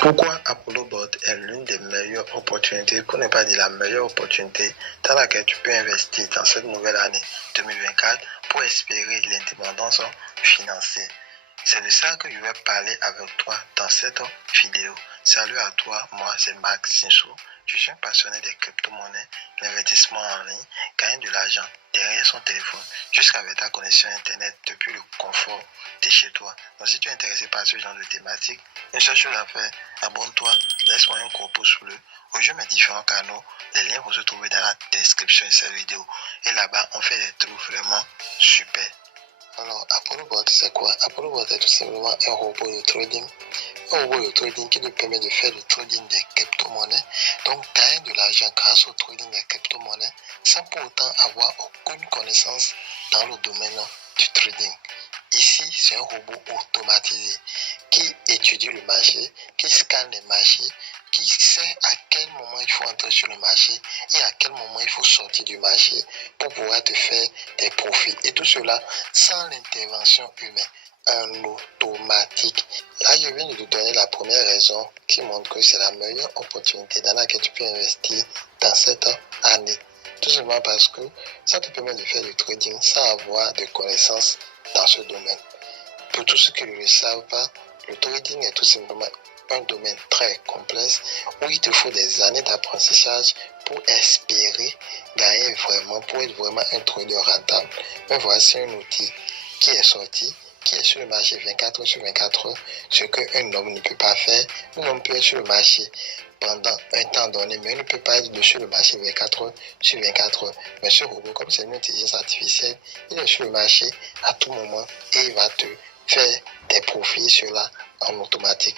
Pourquoi ApolloBot est l'une des meilleures opportunités, pour ne pas dire la meilleure opportunité, dans laquelle tu peux investir dans cette nouvelle année 2024 pour espérer l'indépendance financière. C'est de ça que je vais parler avec toi dans cette vidéo. Salut à toi, moi c'est Max Sinsou. Je suis un passionné des crypto-monnaies, l'investissement en ligne, gagner de l'argent derrière son téléphone, jusqu'avec ta connexion Internet depuis le confort de chez toi. Donc si tu es intéressé par ce genre de thématique, une seule chose à faire, abonne-toi, laisse-moi un gros pouce bleu, rejoins mes différents canaux, les liens vont se trouver dans la description de cette vidéo. Et là-bas, on fait des trucs vraiment super. Alors, ApolloBot, c'est quoi? ApolloBot est tout simplement un robot de trading. Un robot de trading qui nous permet de faire le trading des crypto-monnaies. Donc, gagner de l'argent grâce au trading des crypto-monnaies sans pour autant avoir aucune connaissance dans le domaine du trading. Ici, c'est un robot automatisé qui étudie le marché, qui scanne les marchés, qui sait à quel moment il faut entrer sur le marché et à quel moment il faut sortir du marché pour pouvoir te faire des profits. Et tout cela sans l'intervention humaine, en automatique. Là, je viens de te donner la première raison qui montre que c'est la meilleure opportunité dans laquelle tu peux investir dans cette année. Tout simplement parce que ça te permet de faire du trading sans avoir de connaissances dans ce domaine. Pour tous ceux qui ne le savent pas, le trading est tout simplement un domaine très complexe où il te faut des années d'apprentissage pour espérer gagner vraiment, pour être vraiment un trader rentable. Mais voici un outil qui est sorti, qui est sur le marché 24 heures sur 24 heures, ce qu'un homme ne peut pas faire. Un homme peut être sur le marché pendant un temps donné, mais il ne peut pas être sur le marché 24 heures sur 24 heures. Mais ce robot, comme c'est une intelligence artificielle, il est sur le marché à tout moment et il va te faire des profits sur là en automatique.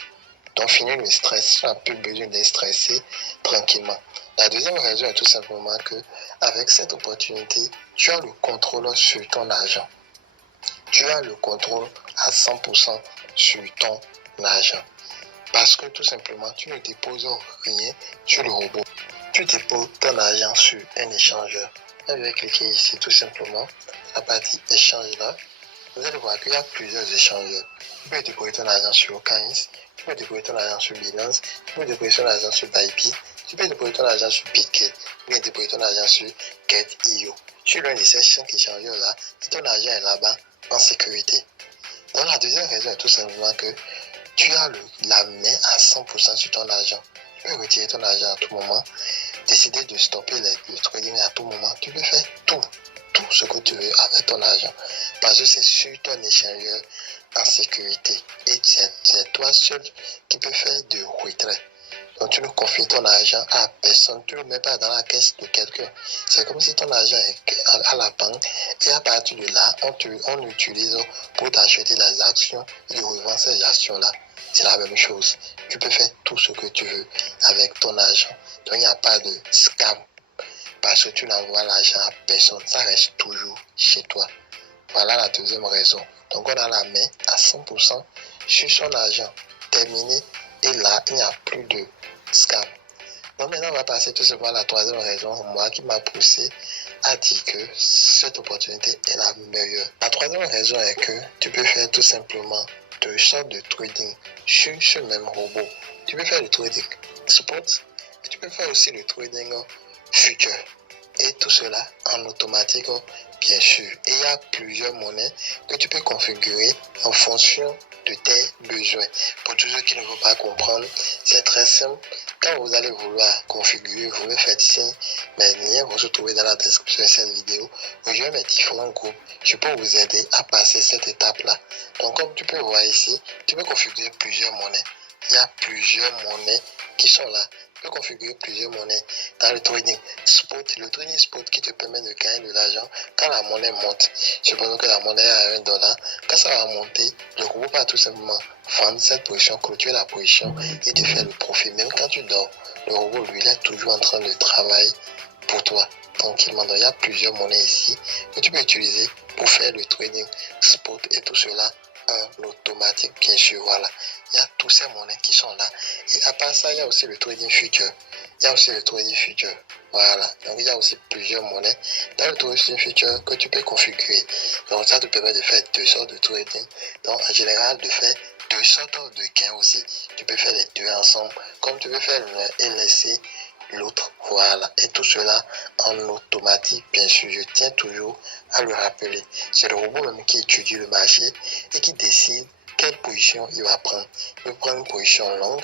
Donc, finir le stress, tu n'as plus besoin d'être stressé tranquillement. La deuxième raison est tout simplement que, avec cette opportunité, tu as le contrôle sur ton argent. Tu as le contrôle à 100% sur ton argent. Parce que tout simplement, tu ne déposes rien sur le robot. Tu déposes ton argent sur un échangeur. Je vais cliquer ici tout simplement, la partie échange là. Vous allez voir qu'il y a plusieurs échangeurs. Tu peux déposer ton argent sur Coins, tu peux déposer ton argent sur Binance, tu peux déposer ton argent sur Bybit, tu peux déposer ton argent sur Bitget, tu peux déposer ton argent sur Get.io. Sur l'un de ces 5 échangeurs-là, et ton argent est là-bas en sécurité. Donc la deuxième raison est tout simplement que tu as la main à 100% sur ton argent. Tu peux retirer ton argent à tout moment, décider de stopper le trading à tout moment. Tu peux faire tout ce que tu veux avec ton argent. Parce que c'est sur ton échangeur en sécurité. Et c'est toi seul qui peux faire de retrait. Donc tu ne confies ton argent à personne. Tu ne le mets pas dans la caisse de quelqu'un. C'est comme si ton argent est à la banque. Et à partir de là, on l'utilise pour t'acheter des actions et de revendre ces actions-là. C'est la même chose. Tu peux faire tout ce que tu veux avec ton argent. Donc il n'y a pas de scam. Parce que tu n'envoies l'argent à personne, ça reste toujours chez toi. Voilà la deuxième raison. Donc on a la main à 100% sur son argent. Terminé. Et là, il n'y a plus de scam. Donc maintenant, on va passer tout simplement à la troisième raison, moi qui m'a poussé à dire que cette opportunité est la meilleure. La troisième raison est que tu peux faire tout simplement deux sortes de trading sur ce même robot. Tu peux faire le trading spot et tu peux faire aussi le trading future. Et tout cela en automatique, bien sûr. Et il y a plusieurs monnaies que tu peux configurer en fonction de tes besoins. Pour tous ceux qui ne veulent pas comprendre, c'est très simple. Quand vous allez vouloir configurer, vous me faites signe. Mes liens vont se trouver dans la description de cette vidéo. Rejoignez mes différents groupes. Je peux vous aider à passer cette étape-là. Donc, comme tu peux voir ici, tu peux configurer plusieurs monnaies. Il y a plusieurs monnaies qui sont là. Tu peux configurer plusieurs monnaies dans le trading spot. Le trading spot qui te permet de gagner de l'argent quand la monnaie monte. Supposons que la monnaie est à $1. Quand ça va monter, le robot va tout simplement vendre cette position, clôturer la position et te faire le profit. Même quand tu dors, le robot, lui, il est toujours en train de travailler pour toi. Tranquillement. Donc, il y a plusieurs monnaies ici que tu peux utiliser pour faire le trading spot et tout cela en automatique, bien sûr. Voilà. Il y a tous ces monnaies qui sont là. Et à part ça, il y a aussi le trading future. Il y a aussi le trading future. Voilà. Donc, il y a aussi plusieurs monnaies dans le trading future que tu peux configurer. Donc, ça te permet de faire deux sortes de trading. Donc, en général, de faire deux sortes de gains aussi. Tu peux faire les deux ensemble, comme tu peux faire l'un et laisser l'autre. Voilà. Et tout cela en automatique, bien sûr. Je tiens toujours à le rappeler. C'est le robot même qui étudie le marché et qui décide quelle position il va prendre. Il peut prendre une position longue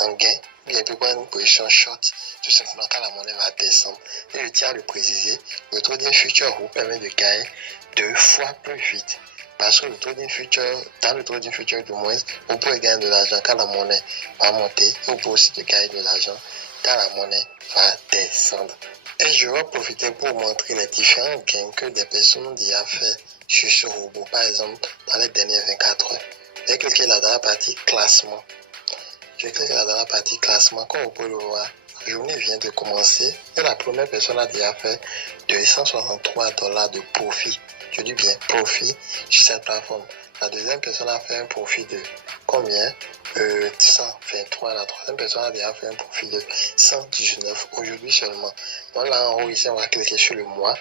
en gain, ou il peut prendre une position short, tout simplement quand la monnaie va descendre. Et je tiens à le préciser, le trading future vous permet de gagner 2 fois plus vite. Parce que le trading future, dans le trading future du moins, vous pouvez gagner de l'argent quand la monnaie va monter. Et vous pouvez aussi gagner de l'argent quand la monnaie va descendre. Et je vais profiter pour vous montrer les différents gains que des personnes ont déjà fait sur ce robot. Par exemple, dans les dernières 24 heures. Je vais cliquer là dans la partie classement. Comme vous pouvez le voir, la journée vient de commencer et la première personne a déjà fait $263 de profit. Je dis bien profit sur cette plateforme. La deuxième personne a fait un profit de combien 123. La troisième personne a déjà fait un profit de 119 aujourd'hui seulement. Donc là en haut ici, on va cliquer sur le mois.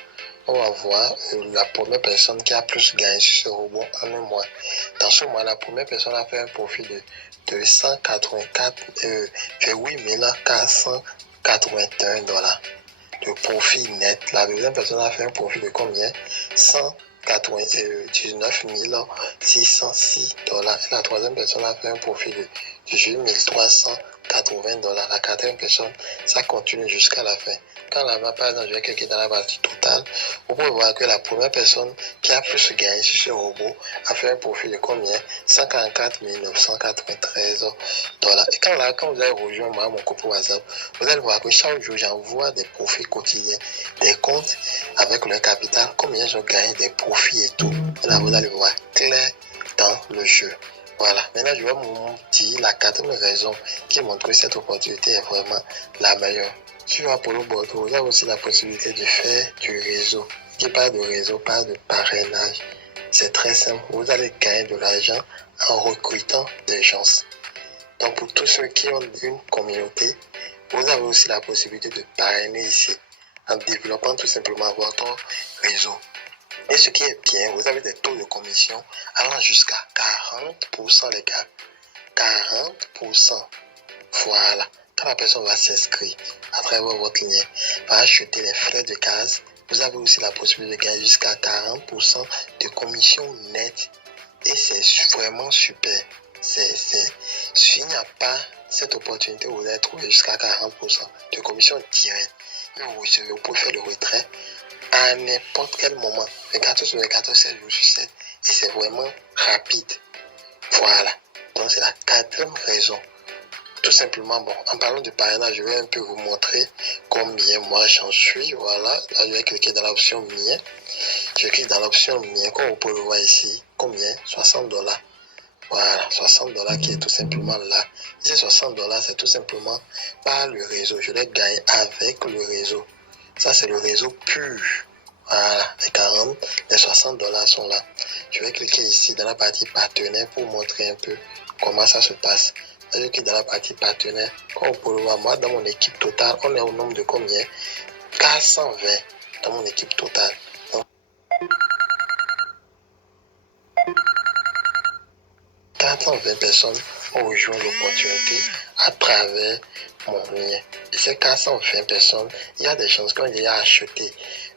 On va voir la première personne qui a plus gagné sur ce robot en un mois. Dans ce mois, la première personne a fait un profit de 8 481 $ de profit net. La deuxième personne a fait un profit de combien 199 606 $. Et la troisième personne a fait un profit de 18 380 $. La quatrième personne, ça continue jusqu'à la fin. Quand la main, par exemple, je vais cliquer dans la partie totale, vous pouvez voir que la première personne qui a plus gagné sur ce robot a fait un profit de combien 144 993 $. Et quand vous allez rejoindre moi, mon groupe WhatsApp, vous allez voir que chaque jour, j'envoie des profits quotidiens, des comptes avec le capital, combien j'ai gagné, des profits et tout. Et là, vous allez voir clair dans le jeu. Voilà, maintenant je vais vous dire la quatrième raison qui montre que cette opportunité est vraiment la meilleure. Sur Apollo Bordeaux, vous avez aussi la possibilité de faire du réseau. Qui parle de réseau, parle de parrainage. C'est très simple, vous allez gagner de l'argent en recrutant des gens. Donc pour tous ceux qui ont une communauté, vous avez aussi la possibilité de parrainer ici en développant tout simplement votre réseau. Et ce qui est bien, vous avez des taux de commission allant jusqu'à 40% les gars. 40%. Voilà. Quand la personne va s'inscrire à travers votre lien, va acheter les frais de gaz, vous avez aussi la possibilité de gagner jusqu'à 40% de commission nette. Et c'est vraiment super. S'il n'y a pas cette opportunité, vous allez trouver jusqu'à 40% de commission directe. Et vous pouvez faire le retrait à n'importe quel moment, 24 sur 24, 7 jours sur 7. Et c'est vraiment rapide. Voilà. Donc c'est la quatrième raison. Tout simplement, bon, en parlant de parrainage, je vais un peu vous montrer combien moi j'en suis. Voilà. Là, je vais cliquer dans l'option mien. Je clique dans l'option mien, comme vous pouvez le voir ici. Combien 60 $. Voilà, 60 $ qui est tout simplement là. Et ces 60 $, c'est tout simplement par le réseau. Je l'ai gagné avec le réseau. Ça, c'est le réseau pur. Voilà, les 60 $ sont là. Je vais cliquer ici dans la partie partenaire pour vous montrer un peu comment ça se passe. Là, je clique dans la partie partenaire. Comme vous pouvez le voir, moi, dans mon équipe totale, on est au nombre de combien 420 dans mon équipe totale. Donc, 420 personnes ont rejoint l'opportunité à travers mon lien. Et ces 420 personnes, il y a des chances qui ont déjà acheté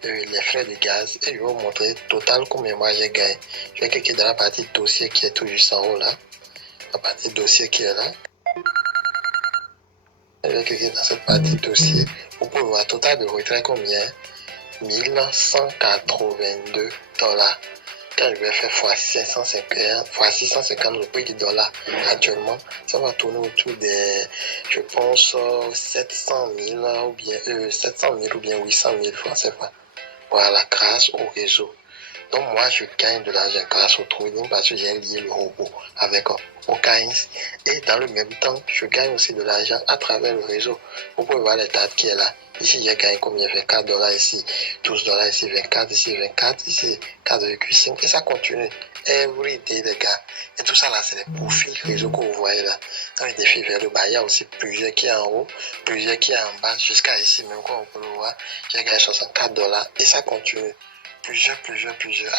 les frais de gaz et je vais vous montrer total combien moi j'ai gagné. Je vais cliquer dans la partie dossier qui est tout juste en haut là. La partie dossier qui est là. Je vais cliquer dans cette partie dossier. Vous pouvez voir total de retrait combien 1182 $. Quand je vais faire x 650 le prix du dollar actuellement, ça va tourner autour des, je pense, 700 000 ou bien 800 000 francs CFA. Voilà, grâce au réseau. Donc moi, je gagne de l'argent grâce au trading parce que j'ai lié le robot avec Okains. Et dans le même temps, je gagne aussi de l'argent à travers le réseau. Vous pouvez voir les dates qui est là. Ici, j'ai gagné combien 24 $ ici, 12 $ ici, 24 ici, 24 ici, 4,5. Et ça continue. Every day, les gars. Et tout ça là, c'est les profils réseau que vous voyez là. Dans les défis vers le bas, il y a aussi plusieurs qui est en haut, plusieurs qui est en bas, jusqu'à ici, même comme vous pouvez le voir. J'ai gagné 64 $ et ça continue. Plusieurs,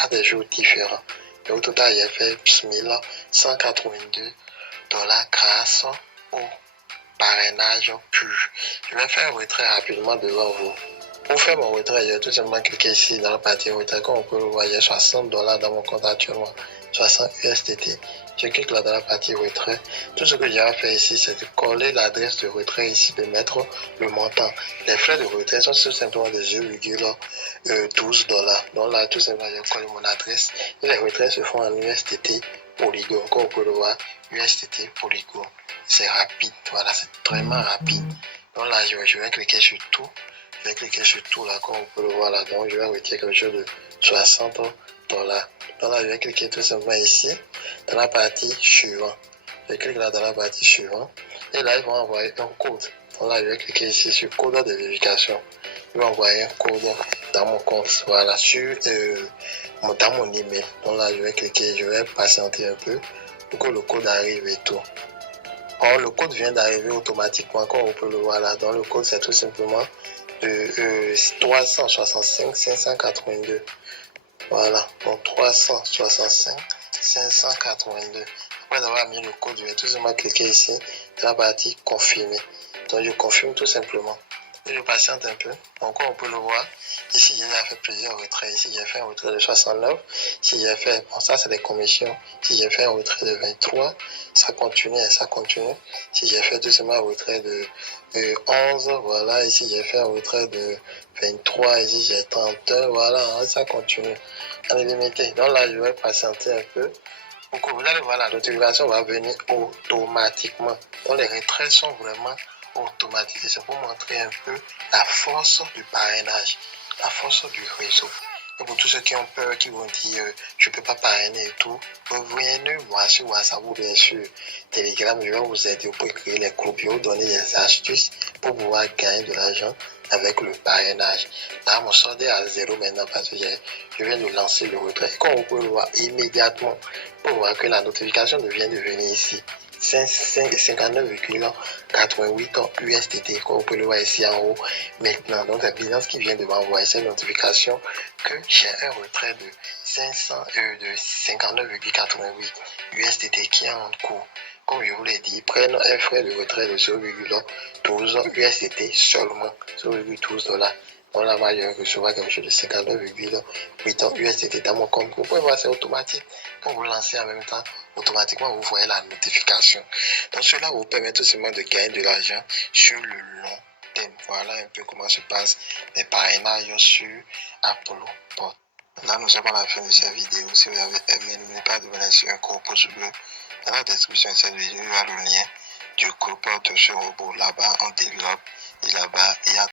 à des jours différents. Et au total, il a fait 1182 $ grâce au parrainage pur. Je vais faire un retrait rapidement devant vous. Pour faire mon retrait, j'ai tout simplement cliqué ici dans la partie retrait. Comme on peut le voir, il y a $60 dans mon compte actuellement, 60 USDT. Je clique là dans la partie retrait. Tout ce que j'ai à faire ici, c'est de coller l'adresse de retrait ici, de mettre le montant. Les frais de retrait sont tout simplement de 0,12 $. Donc là, tout simplement, j'ai collé mon adresse. Et les retraits se font en USDT Polygon. Comme on peut le voir, USDT Polygon. C'est rapide, voilà, c'est vraiment rapide. Donc là, je vais cliquer sur tout. Je vais cliquer sur tout là, comme on peut le voir là. Donc je vais retirer quelque chose de 60 $. Donc là, je vais cliquer tout simplement ici, dans la partie suivante. Je clique là dans la partie suivante. Et là, ils vont envoyer un code. Donc là, je vais cliquer ici sur code de vérification. Ils vont envoyer un code dans mon compte, voilà, dans mon email. Donc là, je vais cliquer, je vais patienter un peu pour que le code arrive et tout. Or, le code vient d'arriver automatiquement, comme on peut le voir là. Donc le code, c'est tout simplement 365 582. Voilà, donc 365 582. Après avoir mis le code, je vais tout simplement cliquer ici dans la partie confirmer. Donc je confirme tout simplement. Et je patiente un peu. Donc comme on peut le voir, ici j'ai fait plusieurs retraits. Ici j'ai fait un retrait de 69. Si j'ai fait, bon ça c'est les commissions. Si j'ai fait un retrait de 23, ça continue et ça continue. Si j'ai fait tout simplement un retrait de 11, voilà. Ici j'ai fait un retrait de 23, ici j'ai 31, voilà, ça continue. En illimité. Donc là je vais patienter un peu. Donc vous allez voir, la notification va venir automatiquement. Donc les retraits sont vraiment automatiques. C'est pour montrer un peu la force du parrainage, la force du réseau. Et pour tous ceux qui ont peur, qui vont dire je ne peux pas parrainer et tout, vous venez voir sur WhatsApp ou bien sûr Telegram, je vais vous aider pour créer les groupes, je vais vous donner des astuces pour pouvoir gagner de l'argent avec le parrainage. Là, mon solde est à 0 maintenant parce que je viens de lancer le retrait. Et comme vous pouvez le voir immédiatement, pour voir que la notification vient de venir ici. 59,88 USDT, comme vous pouvez le voir ici en haut maintenant. Donc, la Binance qui vient de m'envoyer cette notification que j'ai un retrait de 59,88 USDT qui est en cours. Comme je vous l'ai dit, prennent un frais de retrait de 0,12 USDT seulement, 0,12 $. Donc là-bas, je recevoir quelque chose de 59,8 USDT dans mon compte. Vous pouvez voir, c'est automatique. Quand vous lancez en même temps, automatiquement, vous voyez la notification. Donc cela vous permet tout simplement de gagner de l'argent sur le long terme. Voilà un peu comment se passe les parrainages sur Apollo Port. Là, nous sommes à la fin de cette vidéo. Si vous avez aimé, n'oubliez pas de venir sur un gros pouce bleu. Dans la description de cette vidéo, il y a le lien du groupe de ce robot. Là-bas, on développe et là-bas, il y a